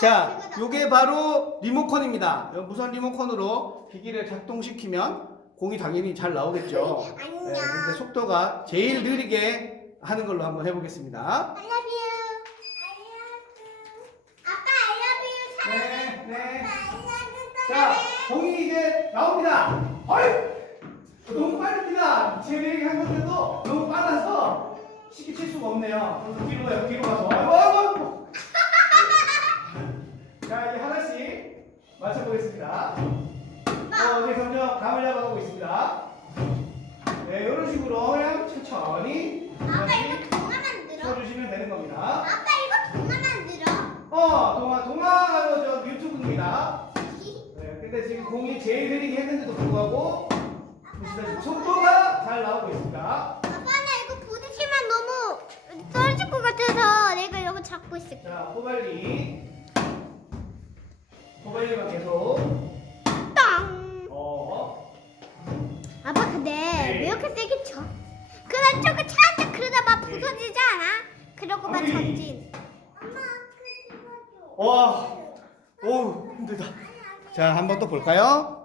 자, 요게 바로 리모컨입니다. 무선 리모컨으로 기기를 작동시키면 공이 당연히 잘 나오겠죠. 네, 근데 속도가 제일 느리게 하는 걸로 한번 해보겠습니다. I love you. 아빠 I love you. 네, 네. I love you. 자, 공이 이제 나옵니다. 어이! 너무 빠릅니다. 제 얘기한 건데도 너무 빨라서 쉽게 칠 수가 없네요. 그래서 뒤로 가요, 뒤로 가서. 아이고. 자, 이제 하나씩 맞춰보겠습니다. 이제 점점 감을 잡아가고 있습니다. 네, 이런 식으로 그냥 천천히 아빠 이거 동화 만들어. 쳐주시면 되는 겁니다. 아빠 이거 동화 만들어. 동화, 저 유튜브입니다. 네, 근데 지금 공이 제일 느리게 했는데도 불구하고 보시다시피 속도가 잘 나오고 있습니다. 아빠 나 이거 부딪히면 너무 떨어질 것 같아서 내가 이거 잡고 있을게. 자, 호발리만 계속. 땅. 아빠 근데 네. 왜 이렇게 세게 쳐? 그냥 저거 차한테 그러다 막 부서지지 않아? 그러고 막 아니. 전진. 와, 오, 힘들다. 자, 한번 또 볼까요?